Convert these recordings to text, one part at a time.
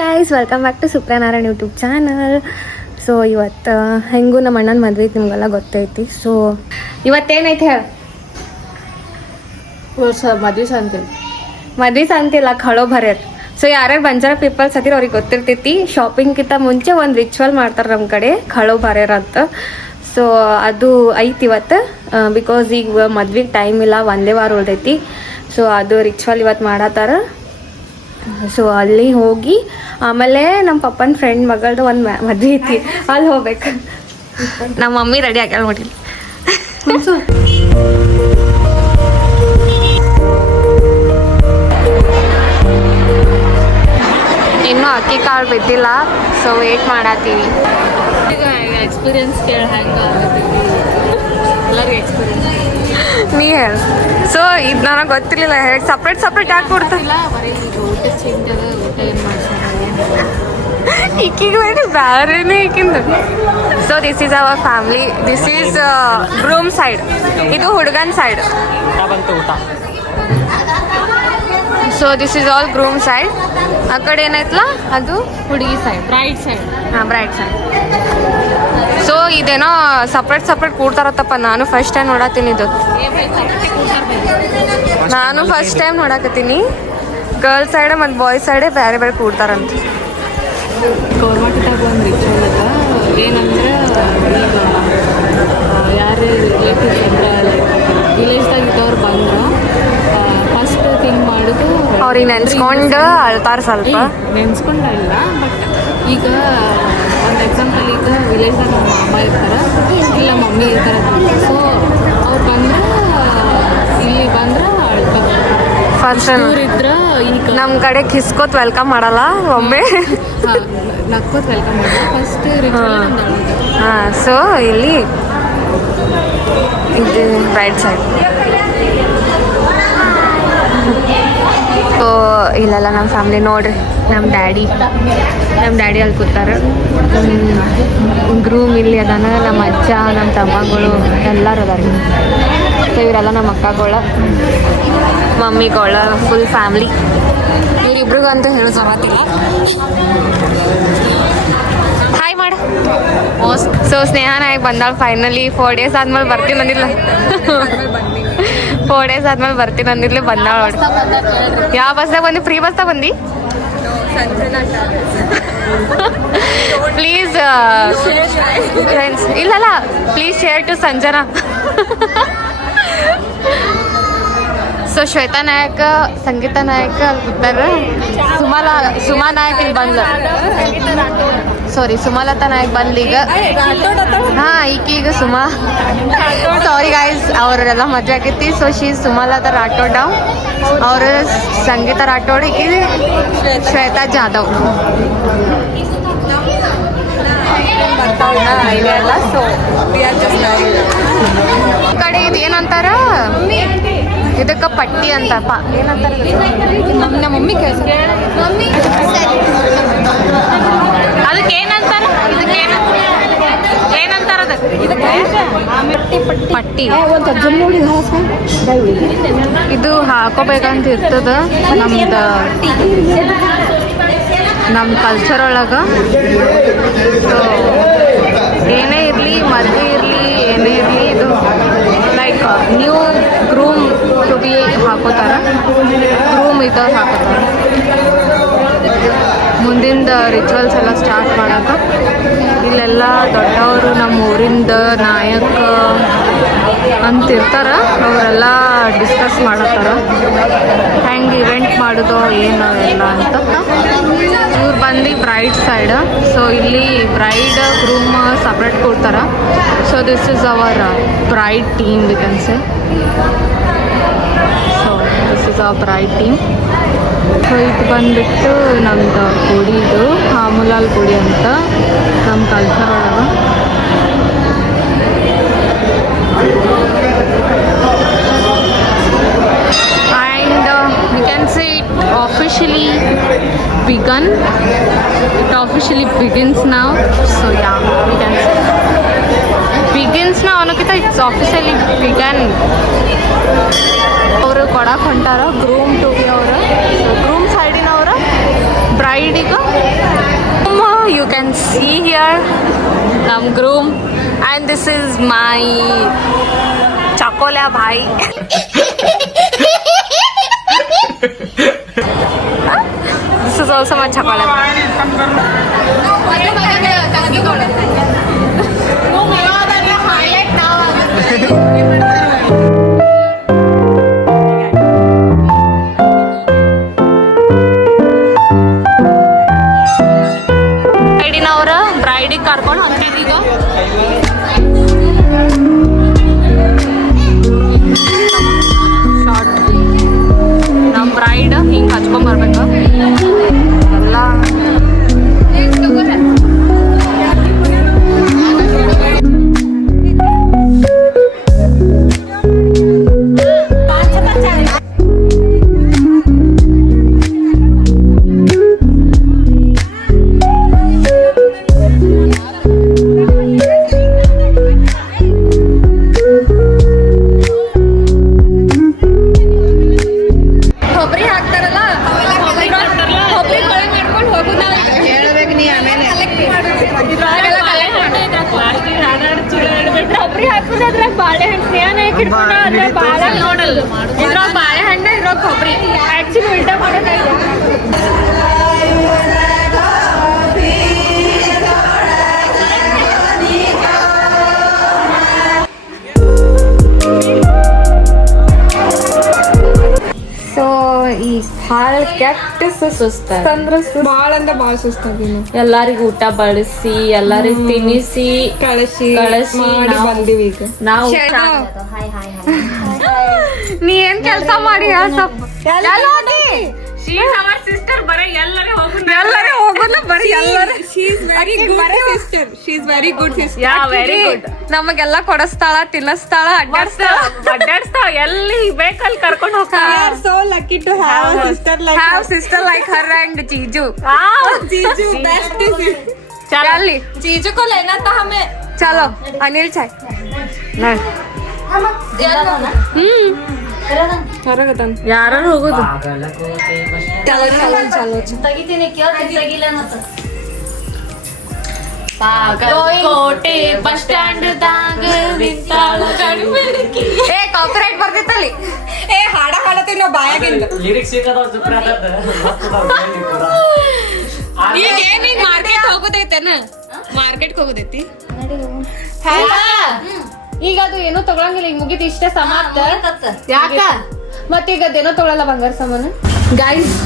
Guys, welcome back to Supranarayan YouTube channel. So ಇವತ್ತು ಹೆಂಗೂ ನಮ್ಮ ಅಣ್ಣನ ಮದುವೆ ನಿಮಗೆಲ್ಲ ಗೊತ್ತೈತಿ. ಸೊ ಇವತ್ತೇನೈತೆ ಹೇಳ? ಮದ್ವೆ ಸಂತಿಲ್ಲ, ಖಳೋ ಭರ್ಯರ್. ಸೊ ಯಾರ್ಯಾರು ಬಂಜಾರ ಪೀಪಲ್ಸ್ ಅದಿರ ಅವ್ರಿಗೆ ಗೊತ್ತಿರ್ತೈತಿ. ಶಾಪಿಂಗ್ಗಿಂತ ಮುಂಚೆ ಒಂದು ರಿಚುವಲ್ ಮಾಡ್ತಾರೆ ನಮ್ಮ ಕಡೆ, ಖಳೋ ಭರ್ಯರ್ ಅಂತ. ಸೊ ಅದು ಐತಿ ಇವತ್ತು. ಬಿಕಾಸ್ ಈಗ ಮದ್ವೆಗೆ ಟೈಮ್ ಇಲ್ಲ, ಒಂದೇ ವಾರ ಉಳ್ದೈತಿ. ಸೊ ಅದು ರಿಚುವಲ್ ಇವತ್ತು ಮಾಡತ್ತಾರ. ಸೊ ಅಲ್ಲಿ ಹೋಗಿ ಆಮೇಲೆ ನಮ್ಮ ಪಪ್ಪನ ಫ್ರೆಂಡ್ ಮಗಳದು ಒಂದು ಮದುವೆ ಐತಿ, ಅಲ್ಲಿ ಹೋಗ್ಬೇಕು. ನಮ್ಮ ಮಮ್ಮಿ ರೆಡಿ ಆಗ್ಯಾಳ ನೋಡಿ. ಇನ್ನೂ ಅಕ್ಕಿ ಕಾಳು ಬಿದ್ದಿಲ್ಲ, ಸೊ ವೇಟ್ ಮಾಡತ್ತೀವಿ. ಎಕ್ಸ್ಪೀರಿಯನ್ಸ್ ಕೇಳ ಹೆಂಗೆ ಎಲ್ಲರಿಗೂ ಎಕ್ಸ್ಪೀರಿಯನ್ಸ್ ನೀ ಹೇಳ. ಸೊ ಇದು ನನಗೆ ಗೊತ್ತಿರಲಿಲ್ಲ, ಹೇಳಿ ಸಪ್ರೇಟ್ ಯಾಕೆ ಕೊಡ್ತಿಲ್ಲ. ಊಟ ಚಿಂತೆ ಊಟ ಏನು ಮಾಡ್ತಾರೆ ಈಕಿಗೆ ಬೇರೆ ಬೇರೆನೇ ಈಕಿಂದು. So this is our family. This is groom side, ಇದು ಹುಡುಗನ್ side. So this is all groom side. ಆ ಕಡೆ ಏನೈತಲ್ಲ ಅದು ಹುಡುಗಿ ಸೈಡ್, ಬ್ರೈಟ್ ಸೈಡ್. ಹಾಂ, ಬ್ರೈಟ್ ಸೈಡ್. ಸೊ ಇದೇನೋ ಸಪ್ರೇಟ್ ಕೂಡ್ತಾರತ್ತಪ್ಪ. ನಾನು ಫಸ್ಟ್ ಟೈಮ್ ನೋಡತ್ತೀನಿ ಇದು. ನಾನು ಫಸ್ಟ್ ಟೈಮ್ ನೋಡಕತ್ತೀನಿ. ಗರ್ಲ್ಸ್ ಸೈಡ್ ಮತ್ತು ಬಾಯ್ಸ್ ಸೈಡೇ ಬೇರೆ ಬೇರೆ ಕೂಡ್ತಾರಂತ. ಗೌರ್ಮೆಂಟಾಗ ಒಂದು ರಿಚುವಲ್ ಅದ. ಏನಂದ್ರೆ ಯಾರೇ ರಿಲೇಟಿವ್ಸ್ ಅಂದ್ರೆ ವಿಲೇಜ್ದಾಗ ಇದ್ದವ್ರು ಬಂದ್ರೆ ಫಸ್ಟ್ ಥಿಂಗ್ ಮಾಡೋದು ಅವ್ರಿಗೆ ನೆನ್ಸ್ಕೊಂಡು ಅಳ್ತಾರ ಸ್ವಲ್ಪ. ನೆನ್ಸ್ಕೊಂಡ ಇಲ್ಲ, ಬಟ್ ಈಗ ಒಂದು ಎಕ್ಸಾಂಪಲ್, ಈಗ ವಿಲೇಜ್ದಾಗ ನಮ್ಮ ಅಮ್ಮ ಇರ್ತಾರೆ, ಇಲ್ಲ ಮಮ್ಮಿ ಇರ್ತಾರೆ. ಸೊ ಅವ್ರು ಬಂದ್ರೆ ಇಲ್ಲಿ ಬಂದ್ರೆ ಅಳ್ತಾರೆ. ಫಸ್ಟ್ ಇದ್ರೆ ಈಗ ನಮ್ಮ ಕಡೆ ಕಿಸ್ಕೋತ್ ವೆಲ್ಕಮ್ ಮಾಡಲ್ಲ ಒಮ್ಮೆ. ನಕ್ಕೋತ್ ವೆಲ್ಕಮ್ ಮಾಡಿ ಫಸ್ಟ್ ಹಾಂ. ಸೊ ಇಲ್ಲಿ ಇದು ರೈಟ್ ಸೈಡ್. ಸೊ ಇಲ್ಲೆಲ್ಲ ನಮ್ಮ ಫ್ಯಾಮ್ಲಿ ನೋಡ್ರಿ. ನಮ್ಮ ಡ್ಯಾಡಿ ಅಲ್ಲಿ ಕೂತಾರೆ. ಗ್ರೂಮ್ ಇಲ್ಲಿ ಅದಾನ. ನಮ್ಮ ಅಜ್ಜ, ನಮ್ಮ ತಮ್ಮಗಳು ಎಲ್ಲರೂ ಅದಾರ. ಸೊ ಇವರೆಲ್ಲ ನಮ್ಮ ಅಕ್ಕಗಳ, ಮಮ್ಮಿಗಳ, ಫುಲ್ ಫ್ಯಾಮ್ಲಿ. ಇವರಿಬ್ರಿಗೂ ಅಂತ ಹೇಳೋ ಸಮಾತಿಲ್ಲ. ಹಾಯ್ ಮಾಡು. ಸೊ ಸ್ನೇಹ ನಾಯಕ್ ಬಂದಾಳ ಫೈನಲಿ. 4 days ಆದ್ಮೇಲೆ ಬರ್ತೀನಿ ಅಂದಿಲ್ಲ. 4 days ಆದ್ಮೇಲೆ ಬರ್ತೀನಿ ಅಂದಿರ್ಲಿ, ಬಂದಾಳ. ಯಾವ ಬಸ್ದಾಗ ಬಂದಿ? ಫ್ರೀ ಬಸ್ದಾಗ ಬಂದಿ? ಪ್ಲೀಸ್ ಫ್ರೆಂಡ್ಸ್, ಇಲ್ಲಲ್ಲ, please share to Sanjana. So Shweta Nayak, Sangeeta Nayak ಅಲ್ಲಿ ಕೂತಾರೆ. ಸುಮಾ ನಾಯಕ್ ಇಲ್ಲಿ ಬಂದ್ಲು. ಸಾರಿ, ಸುಮಲತಾ ನಾಯಕ್ ಬಂದ್ಲು ಈಗ. ಹಾಂ, ಈಗ ಸುಮಾ. ಸಾರಿ ಗೈಸ್, ಅವರೆಲ್ಲ ಮದುವೆ ಆಗೈತಿ. ಸೊ ಶೀ ಸುಮಲತಾ ರಾಠೋಡ್, ಅವರು ಸಂಗೀತ ರಾಠೋಡ್, ಈಗ ಶ್ವೇತಾ ಜಾಧವ್. ಕಡೆ ಇದು ಏನಂತಾರ, ಇದಕ್ಕೆ ಪಟ್ಟಿ ಅಂತ ಏನಂತಾರ? ನಮ್ಮ ಮಮ್ಮಿ ಕೇಳ್ಸ. ಅದಕ್ಕೆ ಏನಂತಾರ? ಏನಂತಾರ ಪಟ್ಟಿ. ಇದು ಹಾಕೋಬೇಕಂತ ಇರ್ತದ ನಮ್ಮ ಕಲ್ಚರ್ ಒಳಗೆ. ಸೊ ಏನೇ ಇರಲಿ, ಮದುವೆ ಇರಲಿ, ಏನೇ ಇರಲಿ, ಇದು like new groom to be ಹಾಕೋತಾರ. ಗ್ರೂಮ್ ಇದ್ದವ್ರು ಹಾಕೋತಾರ. ಮುಂದಿಂದ ರಿಚುವಲ್ಸ್ ಎಲ್ಲ ಸ್ಟಾರ್ಟ್ ಮಾಡೋಕೆ ಇಲ್ಲೆಲ್ಲ ದೊಡ್ಡವರು, ನಮ್ಮ ಊರಿಂದ ನಾಯಕ ಅಂತಿರ್ತಾರೆ, ಅವರೆಲ್ಲ ಡಿಸ್ಕಸ್ ಮಾಡತ್ತಾರ ಹೆಂಗೆ ಇವೆಂಟ್ ಮಾಡೋದು ಏನು ಎಲ್ಲ ಅಂತ. ಇವ್ರು ಬಂದು ಬ್ರೈಡ್ ಸೈಡ್. ಸೊ ಇಲ್ಲಿ ಬ್ರೈಡ್ ಗ್ರೂಮ್ ಸಪ್ರೇಟ್ ಕೊಡ್ತಾರೆ. So this is our bride team, we can say. So this is our bride team. So ಇದು ಬಂದುಬಿಟ್ಟು ನಮ್ಮದು ಗುಡಿದು ಹಾಮುಲಾಲ್ ಗುಡಿ ಅಂತ, ನಮ್ಮ ಕಲ್ಚರ್ ಒಳಗೆ. And we can say it officially begun. It officially begins now. So yeah, we can say begins now. ಅನ್ನೋಕ್ಕಿಂತ it's officially begun. ಅವರು ಕೊಡಕ್ಕೆ ಹೊಂಟಾರ ಗ್ರೂಮ್ ಟು ಬಿ ಅವರು. ಗ್ರೂಮ್ ಸೈಡಿನವರು ಬ್ರೈಡಿಗೆ ಯು ಕ್ಯಾನ್ ಸಿ ಹಿಯರ್ ನಮ್ groom and this is my chocolate ಭಾಯ್. This is also my chocolate. ಬ್ರೈಡಿನವ್ರ ಬ್ರೈಡಿಗೆ ಕರ್ಕೊಂಡು ಹೊಂಟಿದ್ದೀಗ. ನಮ್ಮ ಬ್ರೈಡ್ ಹಿಂಗೆ ಹಚ್ಕೊಂಡ್ ಬರ್ಬೇಕು ಎಲ್ಲ. ಕೊಬ್ಬರಿ ಹಾಕ್ತಾರಲ್ಲ, ಕೊಬ್ಬರಿ ಕೊಳೆ ಮಾಡ್ಕೊಂಡು ಹೋಗುದು ನಾವು. ಹೇಳ್ಬೇಕು ನೀ ಆಮೇಲೆ ಕೊಬ್ಬರಿ ಹಾಕಿದ್ರೆ ಅದ್ರಾಗ ಬಾಳೆಹಣ್ಣು ಸ್ನೇಹನ ಇಟ್ಕೊಂಡು ಅದ್ರಾಗ ನೋಡಲ್ಲ, ಇದ್ರಾಗ ಬಾಳೆಹಣ್ಣ ಇದ್ರಾಗ ಕೊಬ್ಬರಿ ಆಕ್ಚುಲಿ ಉಲ್ಟಾ ಮಾಡೋದಾಯ್ತು. ಸೊ ಈ ಭಾಳ ಕೆಟ್ಟ ಸುಸ್ತ ಅಂದ್ರೆ ಭಾಳ ಅಂದ್ರೆ ಭಾಳ ಸುಸ್ತಾಗಿನ. ಎಲ್ಲಾರಿಗೂ ಊಟ ಬಡಿಸಿ ಎಲ್ಲರಿಗೂ ತಿನ್ನಿಸಿ ಕಳಿಸಿ ಮಾಡಿ ಬಂದಿವಿ ಈಗ ನಾವು. ನೀ ಏನ್ ಕೆಲಸ ಮಾಡಿ ಸಿಸ್ಟರ್ ಬರೀ ಎಲ್ಲರೂ ಎಲ್ಲರೂ ಹೋಗೋದು ಬರೀ ಎಲ್ಲರೂ. Very good. ನಮಗೆಲ್ಲ ಕೊಡಸ್ತಾಳ, ತಿನ್ನಿಸ್ತಾಳ, ಅಡ್ಡಾಡ್ಸ್ತಾಳ, ಎಲ್ಲಿ ಬೇಕಲ್ಲಿ ಕರ್ಕೊಂಡು ಹೋಗ್ತಾಳ. So lucky to have a sister like have sister like her and Jiju. Jiju. Best is it. चली जीजू को लेना था हमें. चलो अनिल चाय ಯಾರು ಹೋಗುದು. चलो चलो चलो ಕೋಟೆ ಬಸ್ ಸ್ಟ್ಯಾಂಡ್ ದಾಗ ನಿಂತಾಳ ಗಂಡ್ಬಿಡ್ಕಿ. ಏ ಕಾಪಿರೈಟ್ ಬರ್ತಿತ್ತಲ್ಲಿ. ಏ ಹಾಡ ಹಾಡತ್ತೀವಿ ನಾವು ಬಾಯಾಗಿಂದ. ಲಿರಿಕ್ಸ್ ಈಗ ಏನ್ ಮಾರ್ಕೆಟ್ ಹೋಗೋದೈತೇನ? ಮಾರ್ಕೆಟ್ ಹೋಗೋದೈತಿ ಈಗ ಅದು ಏನೋ ತಗೊಳಂಗಿಲ್ಲ, ಈಗ ಮುಗಿತು ಇಷ್ಟೇ ಸಮಾಪ್ತ. ಯಾಕ ಮತ್ತೆ ಈಗ ಅದೇನೋ ತಗೊಳಲ್ಲ ಬಂಗಾರ ಸಾಮಾನು. ಗೈಸ್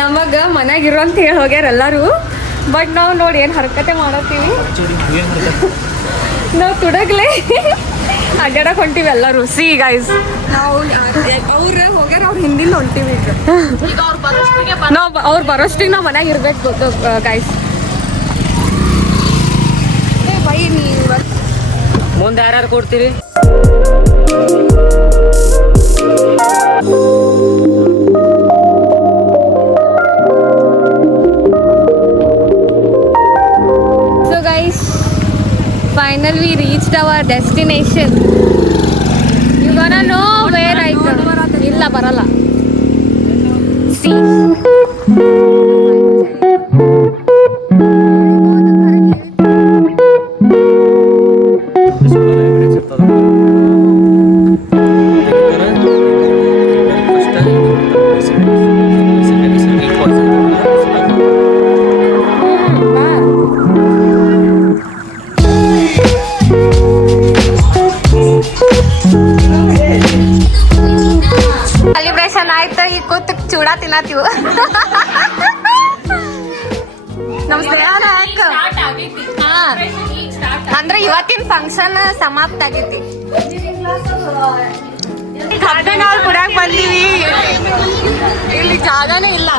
ನಮಗ ಮನ್ಯಾಗಿರೋ ಅಂತ ಹೇಳಿ ಹೋಗ್ಯಾರ ಎಲ್ಲಾರು. ಬಟ್ ನಾವು ನೋಡಿ ಏನ್ ಹರಕತೆ ಮಾಡತ್ತೀವಿ ನಾವು ತುಡಗ್ಲೆ ಅಡ್ಡಾಡಕ್ ಹೊಂಟಿವಿ ಎಲ್ಲರೂ. ಸಿ ಗೈಸ್ ನಾವು ಅವ್ರ ಹೋಗ್ಯಾರ, ಅವ್ರ ಹಿಂದಿಲ್ ಹೊಂಟಿವಿ ಈಗ. ಈಗ ಅವ್ರು ಬರೋಷ್ಟಿಗೆ ನಾವು ಅವ್ರು ಬರೋಷ್ಟಿಗೆ ನಾವು ಮನ್ಯಾಗ ಇರ್ಬೇಕು ಗೈಸ್. ಬೈ ನೀವು ಮುಂದೆ ಯಾರ್ಯಾರು ಕೊಡ್ತೀರಿ? So guys, finally we reached our destination. You gonna know where I go? ಇಲ್ಲ ಬರಲ್ಲ. See. ಸೆಲೆಬ್ರೇಷನ್ ಆಯ್ತು, ಈಗ ಕೂತ್ ಚೂಡಾ ತಿನ್ನತ್ತೀವಿ. ನಮ್ ಸ್ನೇಹನ ಅಂದ್ರೆ ಇವತ್ತಿನ ಫಂಕ್ಷನ್ ಸಮಾಪ್ತ ಆಗೈತಿ. ನಾವು ಕುಡ್ಯಾಕ್ ಬಂದೀವಿ, ಇಲ್ಲಿ ಜಾಗನೇ ಇಲ್ಲ.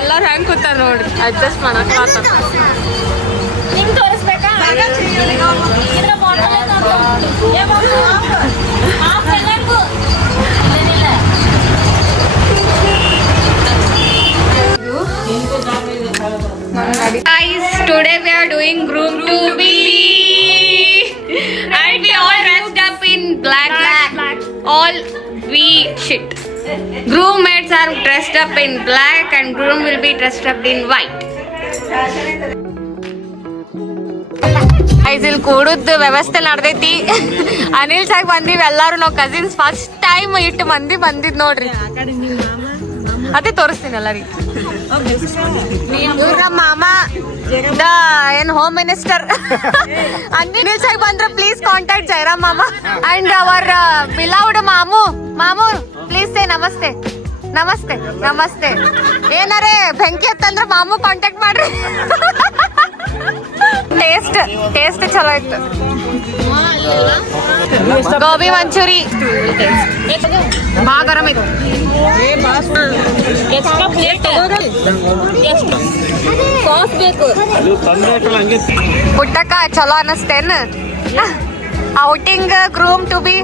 ಎಲ್ಲರೂ ಹೆಂಗ್ ಕೂತಾರ ನೋಡ್ರಿ, ಅಡ್ಜಸ್ಟ್ ಮಾಡಕ್ ನಿಂಗ್ ತೋರಿಸ್ಬೇಕಾ? Guys, today we are doing groom to be and we all dressed up in black. All we shit. Groom maids are dressed up in black and groom will be dressed up in white. ಇಲ್ಲಿ ಕೂಡುದ್ ವ್ಯವಸ್ಥೆ ನಡೆದೈತಿ. ಅನಿಲ್ ಸಾಗ್ ಬಂದಿವಿ ಎಲ್ಲಾರು ನಾವು cousins first time ಇಟ್ಟು ಮಂದಿ ಬಂದಿದ್ ನೋಡ್ರಿ. ಅದೇ ತೋರಿಸ್ತೀನಿ ಎಲ್ಲರಿಗೆ. ಇವ್ರ ಮಾಮ ಏನ್ ಹೋಮ್ ಮಿನಿಸ್ಟರ್ ಅನಿಲ್ ಸಾಗ್ ಬಂದ್ರೆ ಪ್ಲೀಸ್ ಕಾಂಟ್ಯಾಕ್ಟ್ ಜೈರಾಮ್ ಮಾಮ ಅಂಡ್ ಅವರ್ ಬಿಲೌಡ್ ಮಾಮು ಪ್ಲೀಸ್ ಸೇ ನಮಸ್ತೆ ನಮಸ್ತೆ ನಮಸ್ತೆ. ಏನಾರೇ ಬೆಂಕಿ ಹತ್ತಂದ್ರೆ ಮಾಮು ಕಾಂಟ್ಯಾಕ್ಟ್ ಮಾಡ್ರಿ. ಟೇಸ್ಟ್ ಚಲೋ ಇತ್ತು. ಗೋಬಿ ಮಂಚೂರಿ ಬಾ ಗರಂ ಇತ್ತು. ಊಟಕ್ಕ ಚಲೋ ಅನಸ್ತೇನ್? Outing groom to be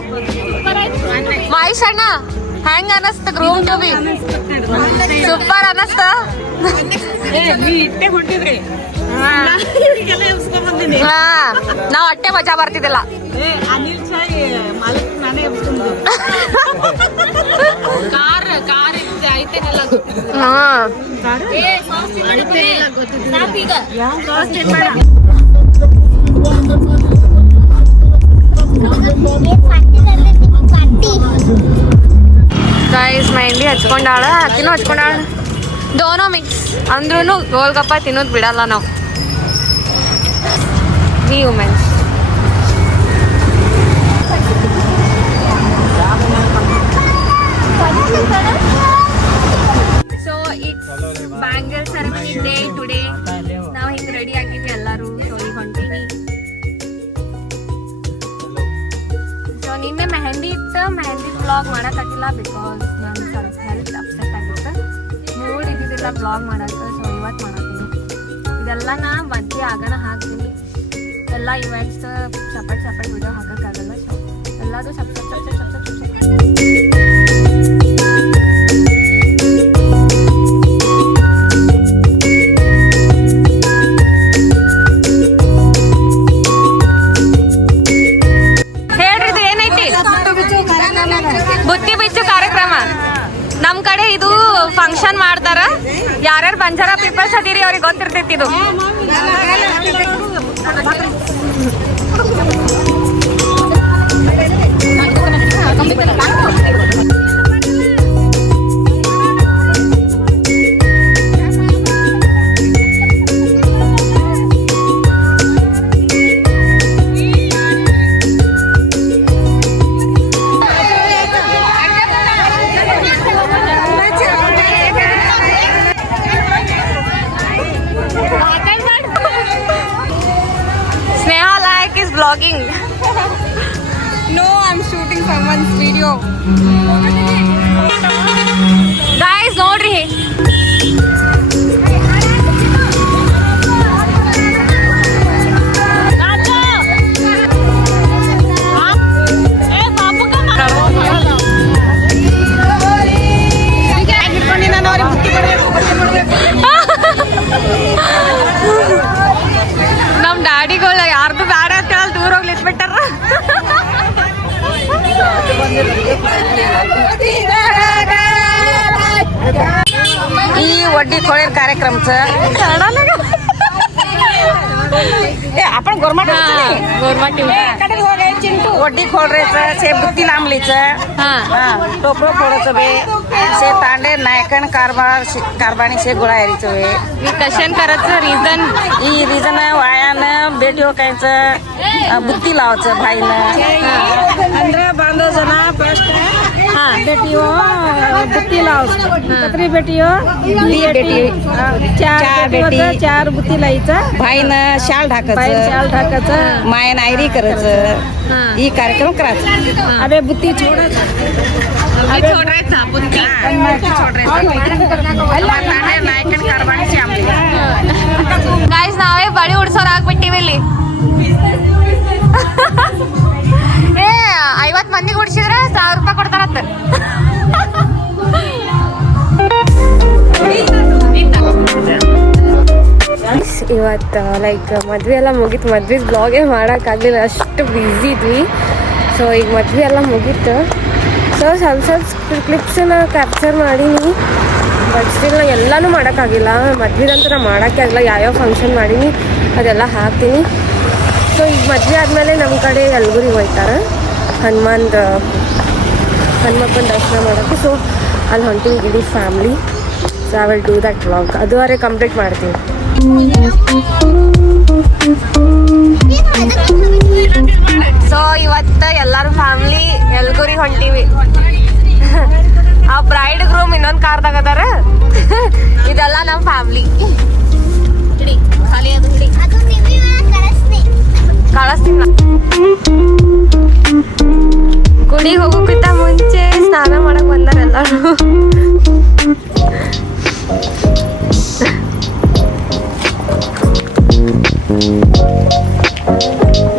Mahesh ಅಣ್ಣ ಹೆಂಗ್ ಅನಸ್ತ? ಗ್ರೂಮ್ ಟು ಬಿ ಸೂಪರ್ ಅನಸ್ತ. ನಾವ್ ಅಟ್ಟೆ ಮಜಾ ಬರ್ತಿದ್ದಿಲ್ಲ. ಗೈಸ್ ಮೆಹಂದಿ ಹಚ್ಕೊಂಡಾಳ, ಆಕಿನೂ ಹಚ್ಕೊಂಡಾಳ. ದೋನೋ ಮಿಕ್ಸ್ ಅಂದ್ರೂ ಗೋಲ್ಗಪ್ಪ ತಿನ್ನೋದು ಬಿಡಲ್ಲ ನಾವು. We women's so it's bangle ceremony day today. ನಾವು ಹಿಂಗೆ ರೆಡಿ ಆಗಿವಿ ಎಲ್ಲರೂ. ಸೊ ಈಗ ಹೊಂಟೀವಿ. ಸೊ ನಿನ್ನೆ ಮೆಹಂದಿ ಇತ್ತು, ಮೆಹಂದಿ ವ್ಲಾಗ್ ಮಾಡೋಕ್ಕಾಗಿಲ್ಲ ಬಿಕಾಸ್ ನನ್ನ ಸ್ವಲ್ಪ ಹೆಲ್ತ್ ಅಪ್ಸೆಟ್ ಆಗಿತ್ತು. ಮೂಡ್ ಇದ್ದಿದ್ದಿಲ್ಲ ವ್ಲಾಗ್ ಮಾಡೋಕ್ಕೆ. ಸೊ ಇವತ್ತು ಮಾಡತ್ತೀನಿ. ಇದೆಲ್ಲ ನಾ ಮಧ್ಯೆ ಆಗನ ಹಾಕ್ತೀನಿ. ಎಲ್ಲ ಇವೆಂಟ್ಸ್ ಸಪ್ರೇಟ್ ವಿಡಿಯೋ ಹಾಕೋಕ್ಕಾಗಲ್ಲ. ಸೊ ಎಲ್ಲದು ಸಪ್ರೇಟ್ ಹೇಳ್ರಿ. ಇದು ಏನೈತಿ? ಬುತ್ತಿ ಬಿಚ್ಚು ಕಾರ್ಯಕ್ರಮ. ನಮ್ ಕಡೆ ಇದು ಫಂಕ್ಷನ್ ಮಾಡ್ತಾರ. ಯಾರ್ಯಾರು ಬಂಜಾರ ಪೀಪಲ್ಸ್ ಅದೀರಿ ಅವ್ರಿಗೆ ಗೊತ್ತಿರ್ತೈತಿ ಇದು. Vlogging. No, I'm shooting someone's video. Guys, ನೋಡ್ರಿ. ನಮ್ ಡ್ಯಾಡಿಗಳು ಯಾರ್ದು ಬೇಡ ಅಂತ ಹೇಳಿ ದೂರ ಹೋಗ್ಲಿ ಇಟ್ಬಿಟ್ಟಾರ. ಈ वड्डी खोळेर कार्यक्रमचं आपण गोरमाट वड्डी खोळरेचं से बुत्ती लांबलीचं टोपळं फोडायचं बे से तांडे नायकन कारबाणी से गुळायरीचं बे. कशन करायचं रिझन वायानं बेटी होकायचं बुत्ती लावायचं भाईनं. ಅಂದ್ರೆ ಬಾಂಧವ ಜನ ಫಸ್ಟ್ बेटियों बुत्ती लावायचं. कतरी बेटियों चार बुत्ती लायचं. भाईनं शाल ढाकायचं मायन आयरी करायचं. ही कार्यक्रम करायचा. अबे बुत्ती छोडायचं. नायकन कारबाणीची आमची. गाइस ನಾವೇ ಬಳಿ ಉಡ್ಸೋರ್ ಆಗ್ಬಿಟ್ಟಿವಿ ಇಲ್ಲಿ. 50 ಮಂದಿಗೆ ಉಡ್ಸಿದ್ರೆ 1000 ರೂಪಾಯಿ ಕೊಡ್ತಾರಂತ. ಇವತ್ತು ಲೈಕ್ ಮದ್ವೆ ಎಲ್ಲ ಮುಗೀತು. ಮದ್ವೆ ಬ್ಲಾಗೇ ಮಾಡೋಕ್ಕಾಗಲಿಲ್ಲ, ಅಷ್ಟು ಬ್ಯುಸಿ ಇದ್ವಿ. ಸೊ ಈಗ ಮದ್ವೆ ಎಲ್ಲ ಮುಗೀತು. ಸೊ ಸೊ ಸ್ವಲ್ಪ ಕ್ಲಿಪ್ಸನ್ನ ಕ್ಯಾಪ್ಚರ್ ಮಾಡೀನಿ. ಬಟ್ ಸ್ಟಿಲ್ ನಾ ಎಲ್ಲನೂ ಮಾಡೋಕ್ಕಾಗಿಲ್ಲ. ಮದ್ವೆದಂತೂ ನಾ ಮಾಡೋಕ್ಕೆ ಆಗಿಲ್ಲ. ಯಾವ್ಯಾವ ಫಂಕ್ಷನ್ ಮಾಡೀನಿ ಅದೆಲ್ಲ ಹಾಕ್ತೀನಿ. ಸೊ ಈಗ ಮದುವೆ ಆದಮೇಲೆ ನಮ್ಮ ಕಡೆ ಯಲ್ಬುರ್ಗಿಗೆ ಹೋಗ್ತಾರೆ ಹನುಮಪ್ಪನ ದರ್ಶನ ಮಾಡೋಕ್ಕೆ. ಸೊ ಅಲ್ಲಿ ಹೊಂಟೀವಿ ಇಡೀ family. So I will do that vlog. ಅದುವರೆ ಕಂಪ್ಲೀಟ್ ಮಾಡ್ತೀನಿ. ಸೊ ಇವತ್ತು ಎಲ್ಲರೂ ಫ್ಯಾಮ್ಲಿ ಯಲ್ಬುರ್ಗಿಗೆ ಹೊಂಟೀವಿ. ಆ ಬ್ರೈಡ್ ಗ್ರೂಮ್ ಇನ್ನೊಂದು ಕಾರ್ದಾಗ ಅದಾರ. ಇದೆಲ್ಲ ನಮ್ಮ ಫ್ಯಾಮ್ಲಿ. ಕಳಿಸ್ತೀನಿ. ಗುಡಿಗೆ ಹೋಗೋಕ್ಕಿಂತ ಮುಂಚೆ ಸ್ನಾನ ಮಾಡಕ್ ಬಂದಾರ ಎಲ್ಲರೂ.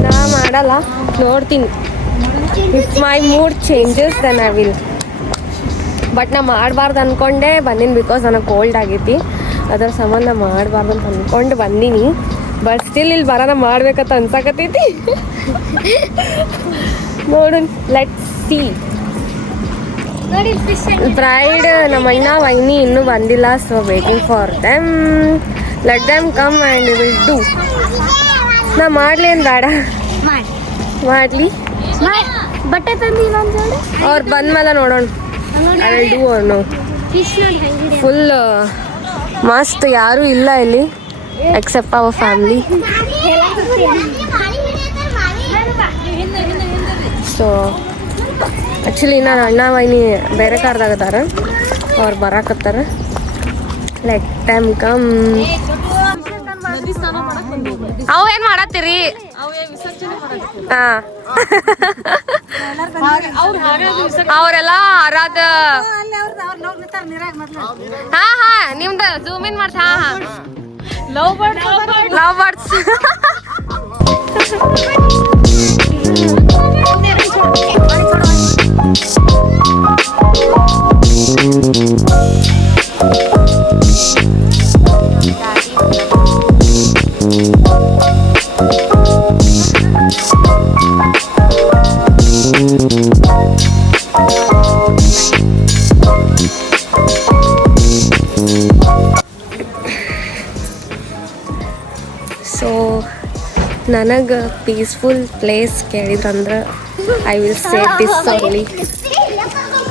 ನಾ ಮಾಡಲ್ಲ, ನೋಡ್ತೀನಿ. If my mood changes then I will. But ನಾ ಮಾಡಬಾರ್ದು ಅಂದ್ಕೊಂಡೆ ಬಂದೀನಿ. ಬಿಕಾಸ್ ನನಗೆ ಕೋಲ್ಡ್ ಆಗೈತಿ. ಅದರ ಸಂಬಂಧ ಮಾಡಬಾರ್ದು ಅಂತ ಅಂದ್ಕೊಂಡು ಬಂದೀನಿ. ಬಟ್ ಸ್ಟಿಲ್ ಇಲ್ಲಿ ಬರೋಣ ಮಾಡ್ಬೇಕಂತ ಅನ್ಸಕತ್ತೈತಿ. ನೋಡೋಣ, ಲೆಟ್ಸ್ ಸಿ. ಬ್ರೈಡ್ ನಮ್ಮ ಅಣ್ಣ ವೈನಿ ಇನ್ನೂ ಬಂದಿಲ್ಲ. So waiting for them. Let them come and will do. ನಾ ಮಾಡಲಿ ಏನು ಬೇಡ, ಮಾಡಲಿ. ಬಟ್ಟೆ ತಂದು ಅವ್ರು ಬಂದ್ಮೇಲೆ ನೋಡೋಣ. I will do or no. Full ಮಸ್ತ್. ಯಾರೂ ಇಲ್ಲ ಇಲ್ಲಿ ಎಕ್ಸೆಪ್ಟ್ ಅವರ್ ಫ್ಯಾಮಿಲಿ. ಸೊ ಆ್ಯಕ್ಚುಲಿ ನಾನು ಅಣ್ಣ ವೈನಿ ಬೇರೆ ಕಾರ್ದಾಗ ಅದಾರ. ಅವ್ರು ಬರಾಕತ್ತಾರ. Let time come. ಅವು ಏನು ಮಾಡತ್ತೀರಿ? ಹಾಂ, ಅವರೆಲ್ಲ ಆರಾಧ. ಹಾ ನಿಮ್ದು ಝೂಮ್ ಇನ್ ಮಾಡ್ಸ. ಹಾ ಲವ್ ಬರ್ಡ್ಸ್. ಸೊ ನನಗೆ ಪೀಸ್ಫುಲ್ ಪ್ಲೇಸ್ ಕೇಳಿದ್ರಂದ್ರೆ I will say this only.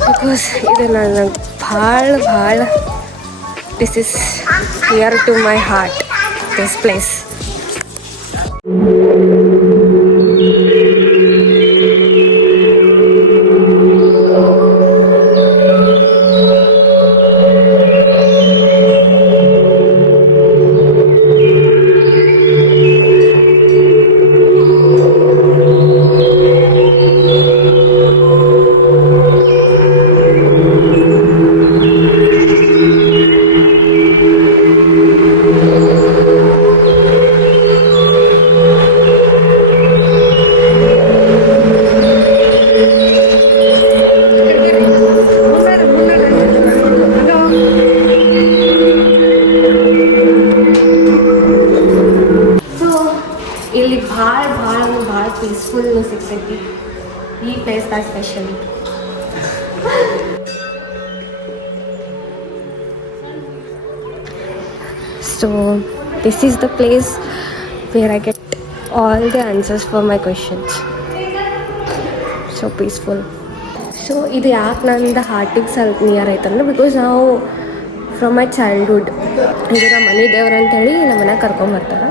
Because ಇದು ನನಗೆ ಭಾಳ this is near to my heart, this place. ಇಲ್ಲಿ ಭಾಳ ಪೀಸ್ಫುಲ್ ಸಿಗ್ತೈತಿ ಈ ಪ್ಲೇಸ್ದಾಗ specially. So this is the place where I get all the answers for my questions. So peaceful. So ಇದು ಯಾಕೆ ನಂದು ಹಾರ್ಟಿಗೆ ಸ್ವಲ್ಪ ನಿಯರ್ ಆಯ್ತಂದ್ರೆ ಬಿಕಾಸ್ ನಾವು ಫ್ರಮ್ ಮೈ ಚೈಲ್ಡ್ಹುಡ್ ಇದು ನಮ್ಮ ಮನೆ ದೇವ್ರು ಅಂತೇಳಿ ನಮ್ಮ ಮನೆಗೆ ಕರ್ಕೊಂಬರ್ತಾರೆ.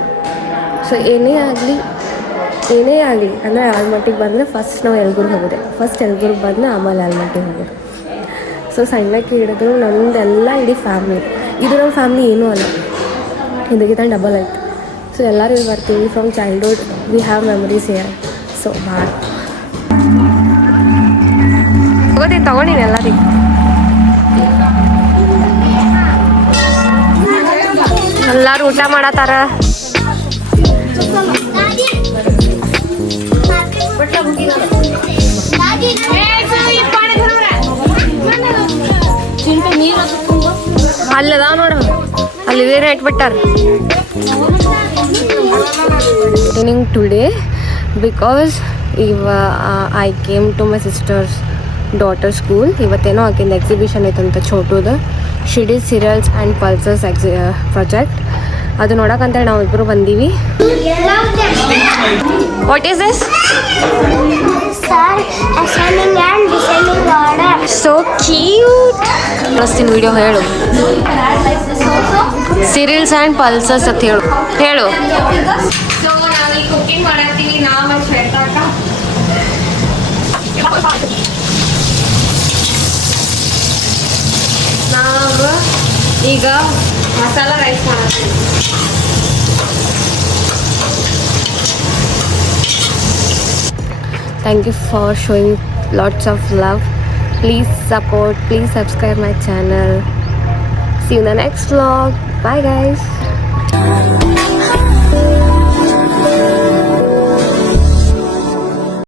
ಸೊ ಏನೇ ಆಗಲಿ ಅಂದರೆ ಆಲ್ಮಟ್ಟಿಗೆ ಬಂದರೆ ಫಸ್ಟ್ ನಾವು ಯಲ್ಬುರ್ಗಿ ಹೋಗೋದೆ. ಫಸ್ಟ್ ಯಲ್ಬುರ್ಗಿ ಬಂದು ಆಮೇಲೆ ಆಲ್ಮಟ್ಟಿಗೆ ಹೋಗೋದು. ಸೊ ಸಣ್ಣಕ್ಕೆ ಹಿಡಿದ್ರು ನಮ್ಮದೆಲ್ಲ ಇಡೀ ಫ್ಯಾಮ್ಲಿ. ಇದು ನಮ್ಮ ಫ್ಯಾಮ್ಲಿ ಏನೂ ಅಲ್ಲ, ಇದಕ್ಕಿಂತ ಡಬಲ್ ಆಯ್ತು. ಸೊ ಎಲ್ಲರೂ ಇಲ್ಲಿ ಬರ್ತೀವಿ from childhood. We have memories here. So ಭಾಳ ತಗೊಂಡಿನಿ ಎಲ್ಲರಿಗೆ. ಎಲ್ಲರೂ ಊಟ ಮಾಡತ್ತಾರ. ಅಲ್ಲದ ನೋಡ, ಅಲ್ಲಿ ಬೇರೆ ಇಟ್ಬಿಟ್ಟಾರ. Today because I came to my sister's daughter school. ಇವತ್ತೇನೋ ಆಕಿಂದ ಎಕ್ಸಿಬಿಷನ್ ಐತಂತ ಛೋಟುದ ಶಿಡಿ ಸೀರಿಯಲ್ಸ್ ಆ್ಯಂಡ್ ಪಲ್ಸಸ್ ಪ್ರಾಜೆಕ್ಟ್. ಅದು ನೋಡೋಕ್ಕಂತೇಳಿ ನಾವಿಬ್ಬರು ಬಂದೀವಿ. What is this? Sir, ascending and descending order. So cute. ಪ್ರಸ್ತಿನ ವಿಡಿಯೋ ಹೇಳು. ಸೀರಿಯಲ್ಸ್ ಆ್ಯಂಡ್ ಪಲ್ಸಸ್ ಅಂತ ಹೇಳು. ಸೊ ನಾವೀಗ ಕುಕಿಂಗ್ ಮಾಡತ್ತೀವಿ ನಾವು ಮತ್ತು ಶ್ವೇತಾಕ. ನಾವು ಈಗ ಮಸಾಲ ರೈಸ್ ಮಾಡತ್ತೀವಿ. Thank you for showing lots of love. Please support, please subscribe my channel. See you in the next vlog. Bye guys.